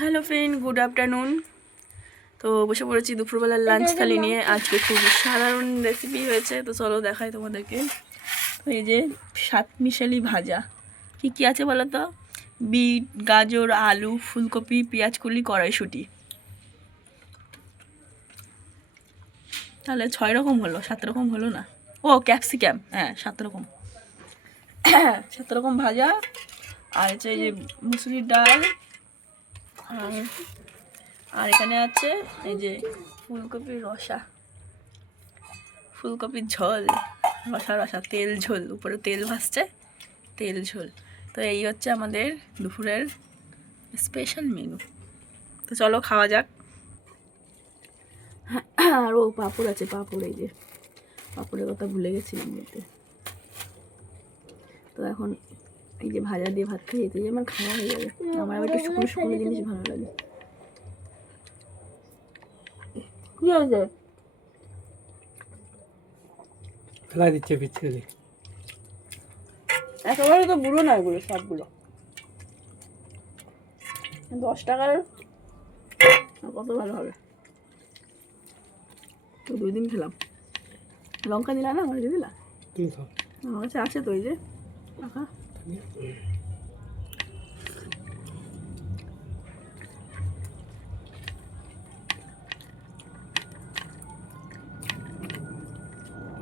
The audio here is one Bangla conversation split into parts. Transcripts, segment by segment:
Hello friend, good afternoon. তো বসে পড়েছি দুপুরবেলার লাঞ্চ থালি নিয়ে। আজকে খুব সাধারণ রেসিপি হয়েছে, তো চলো দেখাই তোমাদেরকে। তো এই যে সাতমিশালি ভাজা, কী কী আছে বলো তো? বিট, গাজর, আলু, ফুলকপি, পেঁয়াজকলি, কড়াইশুঁটি। তাহলে 6 রকম হলো, 7 রকম হলো না? ও ক্যাপসিকাম, হ্যাঁ 7 রকম। 7 রকম ভাজা। আর হচ্ছে এই যে মুসুরির ডাল, আর এখানে আছে এই যে ফুলকপির রসা, ফুলকপির ঝোল, রসা রসা তেল ঝোল, উপরে তেল ভাসছে, তেল ঝোল। তো এই হচ্ছে আমাদের দুপুরের স্পেশাল মেনু। তো চলো খাওয়া যাক। আর ও পাঁপড় আছে, পাঁপড়, এই যে পাঁপড়ের কথা ভুলে গেছিলাম বলতে। তো এখন এই যে ভাজা দিয়ে ভাত খাই, এতে যে আমার খাওয়া হয়ে যাবে। আমার আবার একটু শুকনো শুকনো জিনিস ভালো লাগে। কি হয়েছে? ফেলাই দিচ্ছে বিচ্ছিরি। একেবারে তো বুড়ো না এগুলো সবগুলো। 10 টাকার কত ভালো হবে। তো 2 দিন খেলাম। লঙ্কা দিলা না? আমার দিলা? তুমি খাও। আমার কাছে আছে তো, এই যে টাকা।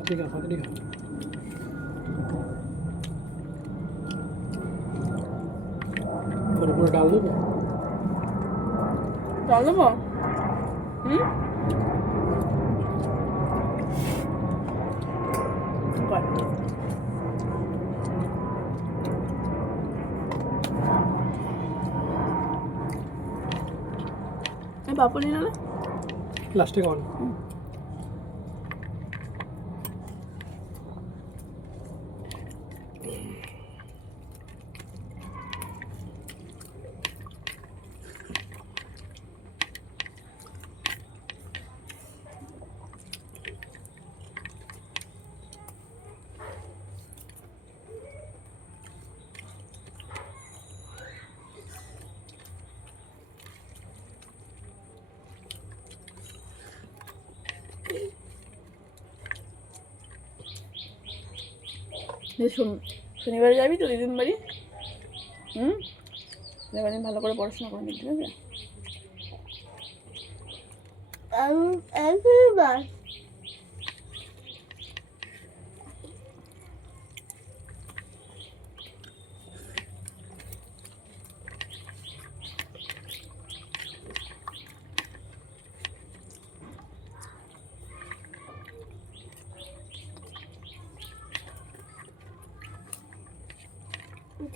ঠিক আছে, ঠিক আছে। পুরো ডাল দেবো। ডাল দেবো? হুম, পাপড় নিয়ে না? লাস্টে কন শনিবারে যাবি তো দিদিন বাড়ি? এবার ভালো করে পড়াশোনা করে নিবি, ঠিক আছে?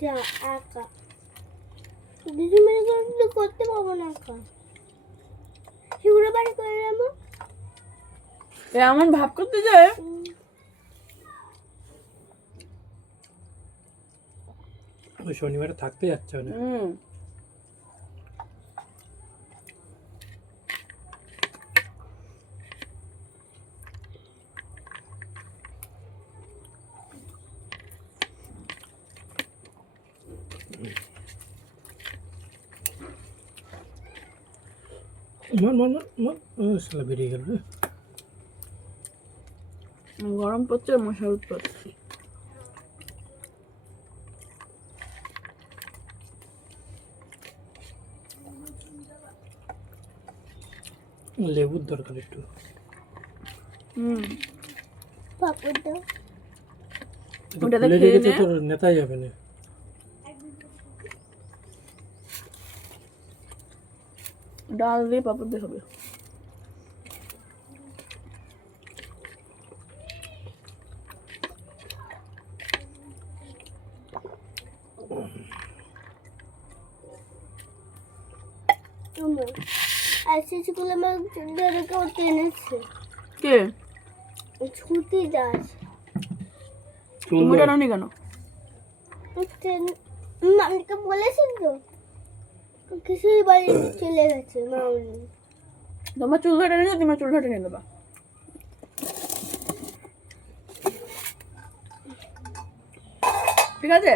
যা একা দিদিমণি তো করতে পারবো না একা। শিউরে বাড়ি করে এমন এমন ভাব করতে যায়। ওই শনিবারে থাকতে যাচ্ছে না। মন মন মন সালা বেরিয়ে গেল রে। গরম পড়ছে, মশার উৎপাত। লেবুর দরকার একটু। পাপড় দাও। ওটাতে খুলে খেয়ে রেখেছে নে। তোর নেতাই যাবে না। ডাল দিয়ে পাপড় দিয়ে হবে। আজকে স্কুলে আমার ধরে কেউ টেনেছে। কে? ছুটি যাস তুমি জানোনি কেন? মামিকে বলেছি তো কিছুই বাড়ি চলে গেছে মামনি। তোমার চুল ধরে নিয়ে তোমার চুল ধরে নিয়ে দেবা। ঠিক আছে?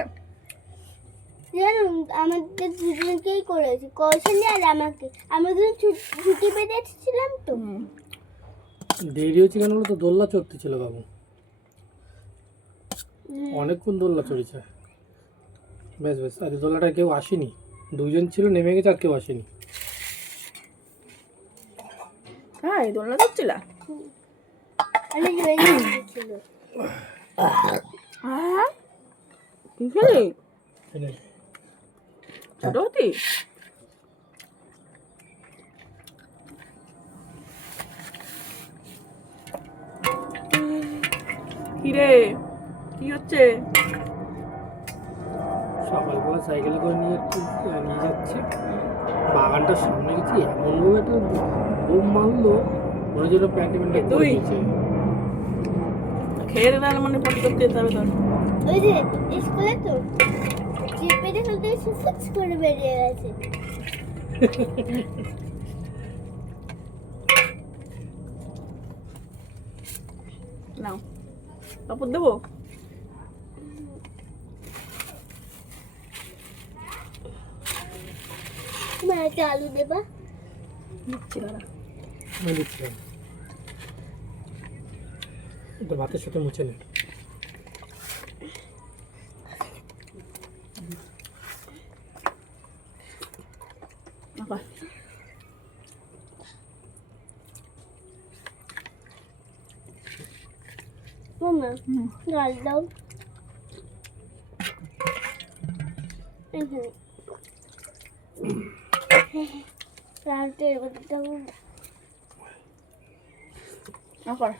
জানো আমাদের দুজনকেই করেছি, কৌশলী আর আমাকে। আমরা দুজন ছুটি পেতে এসেছিলাম তো। দেরি হচ্ছে কেন বলো তো, দোলনা চড়তে ছিল বাবু, অনেকক্ষণ দোলনা চড়েছে। বেশ বেশ, আর এই দোলনাটা কেউ আসেনি, দুজন ছিল নেমে গেছে আর কেউ আসেনি। হ্যাঁ এই দোলনা দেখছিলা? আমি জয় ছিল। হ্যাঁ কি খেলি এনে ছোট হতি? কিরে কি হচ্ছে? সকালবেলা সাইকেলে করে নিয়ে যাচ্ছি, বাগানটার সামনে গেছি, এমনভাবে একটা বোম মারলো, মনে হচ্ছে প্যান্টে প্যান্টে তুই? করে দিয়েছে। খেয়ে না মানে পটি করতে যেতে হবে তোর। ওই যে স্কুলে তো চেপে ফেলতে এসে ফুচ করে বেরিয়ে গেছে। নাও কাপড় দেবো? তুমি একটা আলু দেবা? দিচ্ছি দাঁড়া। আমি দিচ্ছিলাম, এটা ভাতের সাথে মুছে নে। আবার মামা ডাল দাও এখানে। ডালটা এবার দাও। আবার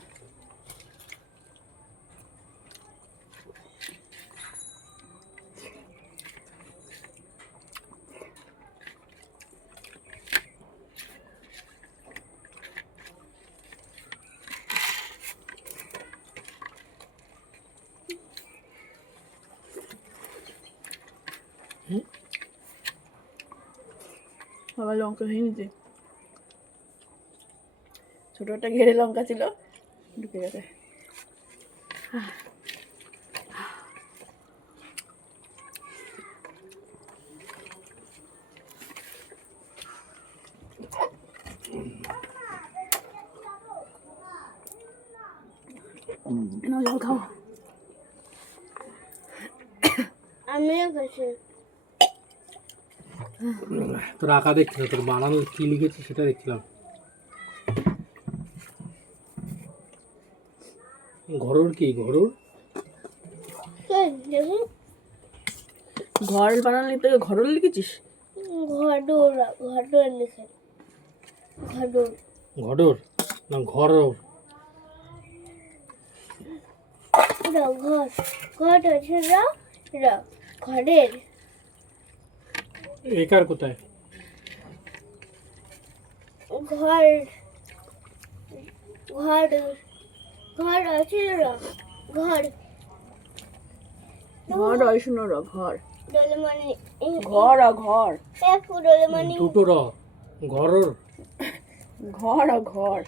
বাবা লঙ্কা খেয়ে নিতে, ছোট একটা ঘেরে লঙ্কা ছিল ঢুকে গেছে। নাও জল খাও। আমিও খাচ্ছি। তোর আঁকা দেখছিলাম, তোর বানানো কি লিখেছি সেটা দেখছিলাম। ঘরোর কি ঘরোর? দেখুন ঘর বানানো লিখতে ঘরও লিখেছিস? ঘডোর, ঘডোর লিখে ঘডোর। ঘডোর না ঘরোর? ঘর ঘর হচ্ছে ঘরের। একার কোথায়? ঘর ঘর ঘর আছে ঘর। ঘর হয় শুনো র ঘর, ডলে মানে ঘর আর ঘর, ডলে মানে দুটো র, ঘরোর। ঘর আর ঘর।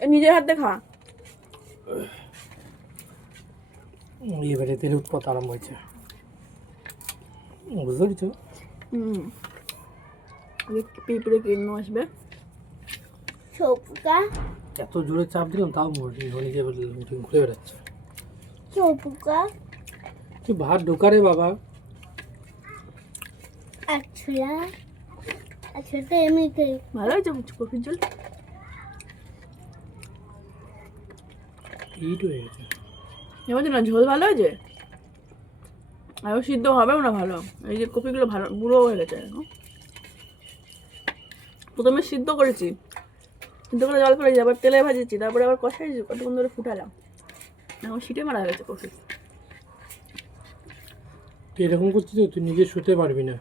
এ নিজের হাতে খা। এবারে তেল উৎপাত আরম্ভ হয়েছে, বুঝতে পেরেছো? পিঁপড়ে কিনে আসবে। চৌকা এত জোরে চাপ দিলাম তাও নিজে ঘুরে বেড়াচ্ছে। চৌকা তুই ভাত ঢোকারে বাবা। আচ্ছা আচ্ছা তো এমনিতে ভালো হয়েছে কফির জল। হিট হয়ে গেছে। এবার না ঝোল ভালো হয়েছে, আর সিদ্ধ হবেও না ভালো। এই যে কপিগুলো ভালো বুড়ো হয়ে গেছে। প্রথমে সিদ্ধ করেছি, সিদ্ধ করে জল ফেলেছি, আবার তেলে ভাজেছি, তারপরে আবার কষাইছি, কতক্ষণ ধরে ফুটালাম, এখন সিটে মারা গেছে কফি। তুই এরকম করছিস তো তুই নিজে শুতে পারবি না।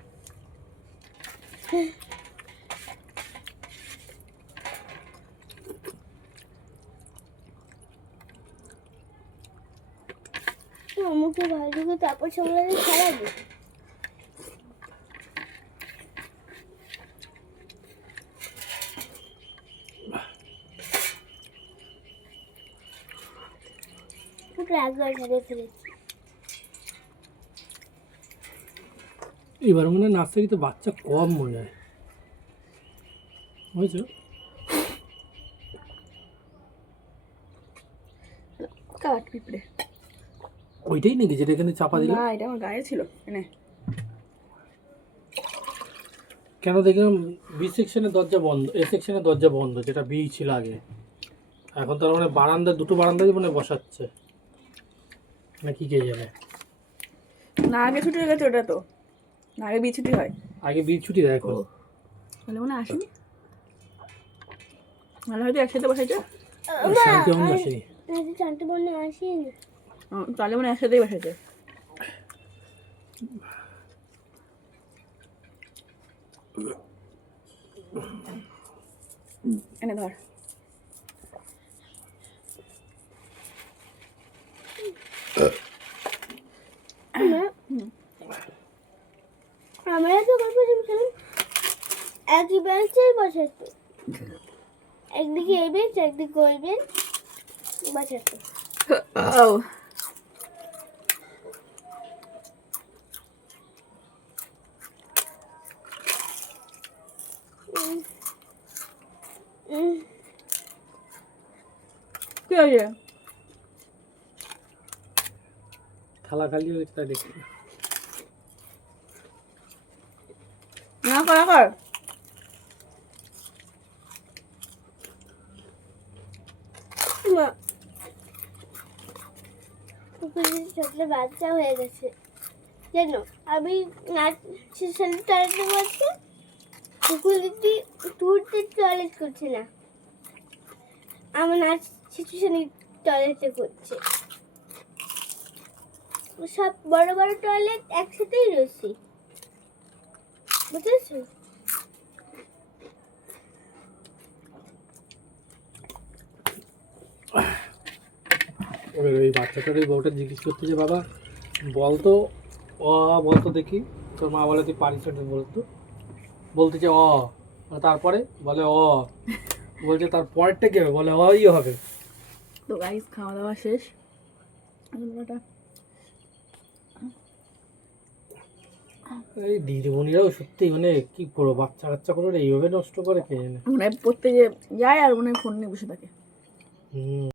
মুখে ভালো তারপর সকালে ছাড়াবে। প্রায় একবার ঝেড়ে ফেলেছি। এবার মনে হয় নার্সারিতে বাচ্চা কম মনে হয় হয়েছে। কাঠ পিঁপড়ে। ওইটাই নাকি যেটা এখানে চাপা দিল? না, এটা আমার গায়ে ছিল। এনে কেন দেখলাম বি সেকশনের দরজা বন্ধ, এ সেকশনের দরজা বন্ধ, যেটা বি ছিল আগে। এখন তার মানে বারান্দা, দুটো বারান্দায় মানে বসাচ্ছে না কি কে জানে। না, আগে ছুটি হয়ে গেছে ওটা তো। না, আগে বিছুটি হয়। আগে বি ছুটি দেয় এখন। তাহলে মনে হয় আসেনি। ভালো হয়তো একসাথে বসাইছে। শান্তি এমন আসেনি। চারটে বন্ধ আসেনি। তাহলে মনে হয় একসাথেই বসাইছে। এনে ধর। আমরা তো গল্প শুনছিলাম একই বেঞ্চেই বসাতো, একদিকে এই বেঞ্চ একদিকে ওই বেঞ্চ বসাতো। ও কি হয়েছে? থালা খালি হয়েছে তাই দেখি। না করা কর। মা কুকুরের ছোট্ট বাচ্চা হয়ে গেছে জানো। আমি নাচ শিশুশালী টয়লেটে বলছি, কুকুরটি টুরতে টয়লেট করছে না, আমার নাচ শিশুশালী টয়লেটে করছে। সব বড় বড় টয়লেট একসাথেই রয়েছে, বুঝেছো? এবার ওই বাচ্চাটার ওই বউটা জিজ্ঞেস করতে যে বাবা বলতো অ বলতো দেখি, তোর মা বলে তুই পারিস না বলতো, বলতে যে অ, তারপরে বলে অ, বলছে তার পরেরটা কি হবে, বলে অই হবে। তো গাইস, খাওয়া দাওয়া শেষ। এই দিদিমণিরাও সত্যি মানে কি করবো, বাচ্চা কাচ্চা করে এইভাবে নষ্ট করে কে জানে। মনে হয় পড়তে যে যায় আর মনে হয় ফোন নিয়ে বসে থাকে। হুম।